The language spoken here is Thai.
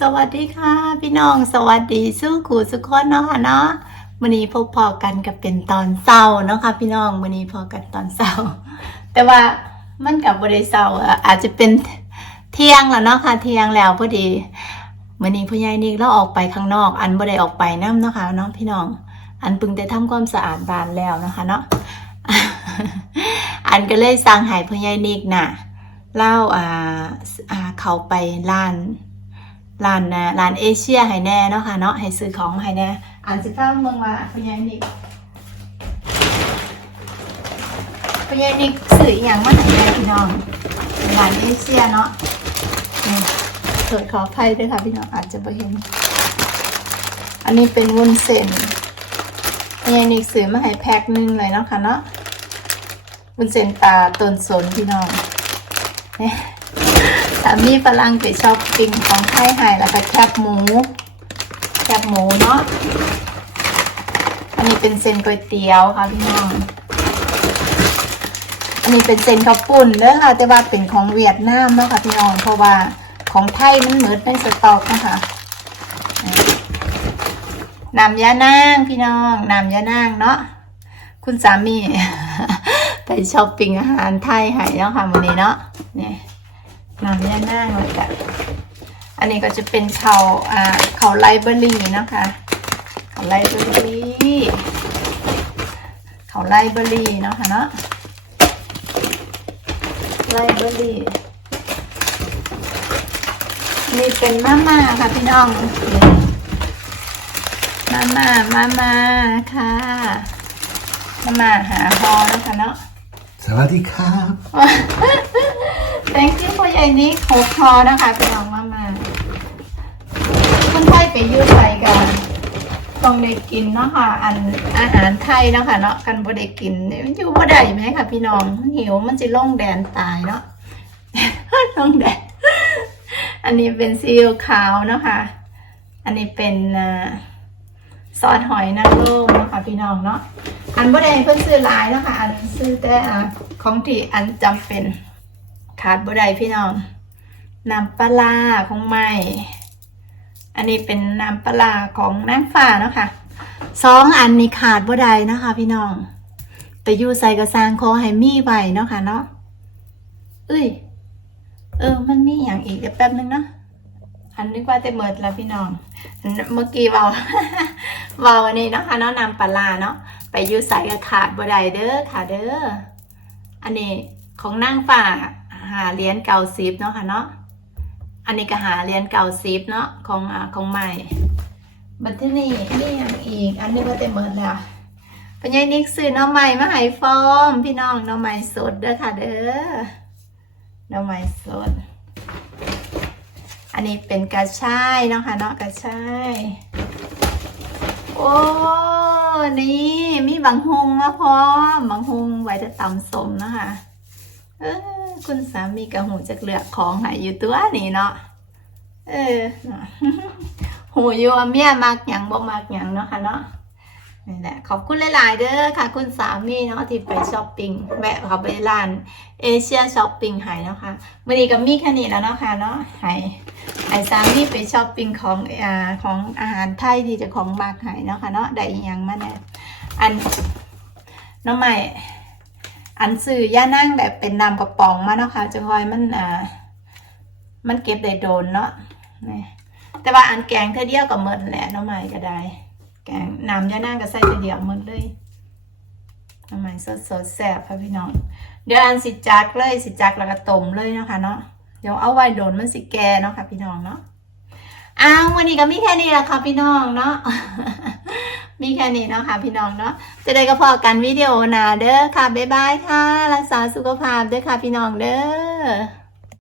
สวัสดีค่ะ พี่น้องสวัสดีสู้ขู่สุขคนเนาะค่ะเนาะวันนี้พบพอกันกับเป็นตอนเศร้าเนาะค่ะพี่น้องวันนี้พอกันตอนเศร้า แต่ว่ามันกับบริเศร้าอาจจะเป็นเที่ยงแล้วเนาะค่ะเที่ยงแล้วพอดีวันนี้พ่อใหญ่นิกเราออกไปข้างนอก อันบ่ได้ออกไปน้ำเนาะค่ะเนาะพี่น้อง อันเพิ่งได้ทำความสะอาดบานแล้วนะคะเนาะอันก็เลยสั่งให้พ่อใหญ่นิกน่ะเล่าอ่าอ่าเขาไปร้าน ร้านนะร้านเอเชียให้แน่เนาะค่ะเนาะให้ซื้อของให้แน่อ่านสิฟ้าเมืองว่าพญานิกพญานิกซื้ออย่างมาให้แน่พี่น้องร้านเอเชียเนาะนี่เกิดขออภัยด้วยค่ะพี่น้องอาจจะไม่เห็น อันนี้เป็นวุ้นเส้นพญานิกซื้อมาให้แพ็คหนึงเลยเนาะค่ะเนาะวุ้นเส้นปลาต้นสนพี่น้องเนี่ย สามีฝรั่งไปชอบปิ้งของไทยไฮแล้วก็แคบหมู แคบหมูเนาะ อันนี้เป็นเส้นก๋วยเตี๋ยวค่ะพี่น้อง อันนี้เป็นเส้นข้าวปุ้นเด้อค่ะแต่ว่าเป็นของเวียดนามเนาะค่ะพี่น้องเพราะว่าของไทยมันเหมือนในสต็อกนะคะน้ำยานางพี่น้องน้ำยานางเนาะคุณสามีไปช้อปปิ้งอาหารไทยให้เนาะค่ะวันนี้เนาะเนี่ย น้ำย่าหน้าเลยกันอันนี้ก็จะเป็นเขาอ่าเขาไลเบอรี่นะคะเขาไลเบอรี่เขาไลเบอรี่เนาะค่ะเนาะไลเบอรี่นี่เป็นมาม่าค่ะพี่น้องมาม่ามาม่าค่ะมาม่าหาฮอนะคะเนาะสวัสดีครับ thank you พ่อใหญ่นี้โคกคอนะคะพี่น้องมามาคนไทยไปยืดไปกันต้องได้กินเนาะค่ะ อันอาหารไทยเนาะค่ะเนาะกันบ่ได้กินยมันอยู่บ่ได้ไหมค่ะ พี่น้องมันหิวมันจะล่องแดนตายเนาะล่องแดนอันนี้เป็นซีอิ๊วขาวเนาะค่ะ อันนี้เป็นอ่าซอสหอยนางรมเนาะค่ะพี่น้องเนาะอันบ่ได้เพิ่นซื้อหลายเนาะค่ะ อันซื้อแต่อ่าของที่อันจำเป็น ขาดบ่ได้พี่น้องน้ำปลาของใหม่ อันนี้เป็นน้ำปลาของนางฟ้าเนาะค่ะสองอันนี้ขาดบ่ได้นะคะ พี่น้องแต่อยู่ใส่กระซางขอให้มีไว้เนาะค่ะเนาะเอ้ย เออ มันมีอย่างอีกเดี๋ยวแป๊บนึงเนาะอันนึกว่าจะเมิดแล้วพี่น้อง เมื่อกี้เบาเบาอันนี้เนาะค่ะเนาะน้ำปลาเนาะไปอยู่ใส่กระขาดบ่ได้เด้อค่ะเด้ออันนี้ของนางฟ้า หาเหรียญเก่าซิบเนาะค่ะเนาะอันนี้ก็หาเหรียญเก่าซิบเนาะของอ่าของใหม่บัดที่นี่นี่ย่างอีก อันนี้ก็เต็มหมดแล้วปัญญานิกซื้อน้องใหม่มาให้ฟอม พี่น้องน้องใหม่สดเด้อค่ะเด้อน้องใหม่สด อันนี้เป็นกระชายเนาะค่ะเนาะกระชายโอ้นี่มีบางฮงมาพร้อมบางฮงไว้จะตำสมนะคะเออ คุณสามีกับหูจะเลือกของหายอยู่ตัวนี่เนาะเออหูอยู่ว่าเมียมักหยังบ่มักหยังเนาะค่ะเนาะนี่แหละขอบคุณหลาย ๆ เด้อค่ะ คุณสามีเนาะที่ไปช้อปปิ้งแวะเขาไปร้านเอเชียช้อปปิ้งหายเนาะค่ะวันนี้ก็มีแค่นี้แล้วเนาะค่ะเนาะหายไอ้สามีไปช้อปปิ้งของอ่าของอาหารไทยที่จะของมากหายเนาะค่ะเนาะได้อยังมาเนี่ยอันน้องใหม่ อันซื้อย่านั่งแบบเป็นนำกระป๋องมาเนาะค่ะจะคอยมันอ่ามันเก็บได้โดนเนาะนี่แต่ว่าอันแกงเท่าเดียวกับเมินแหละน้องใหม่ก็ได้ แกงน้ำย่านั่งก็ใส่เท่าเดียวหมดเลยน้องใหม่สดสดแซ่บค่ะพี่น้อง เดี๋ยวอันสิจักเลยสิจักแล้วก็ต้มเลยเนาะค่ะเนาะเดี๋ยวเอาไว้โดนมันสิแกเนาะค่ะพี่น้องเนาะอ้าววันนี้ก็มีแค่นี้แหละค่ะพี่น้องเนาะ มีแค่นี้เนาะค่ะพี่น้องเนาะจะได้ก็พอกันวิดีโอหนาเด้อค่ะบ๊ายบายค่ะ รักษาสุขภาพเด้อค่ะพี่น้องเด้อ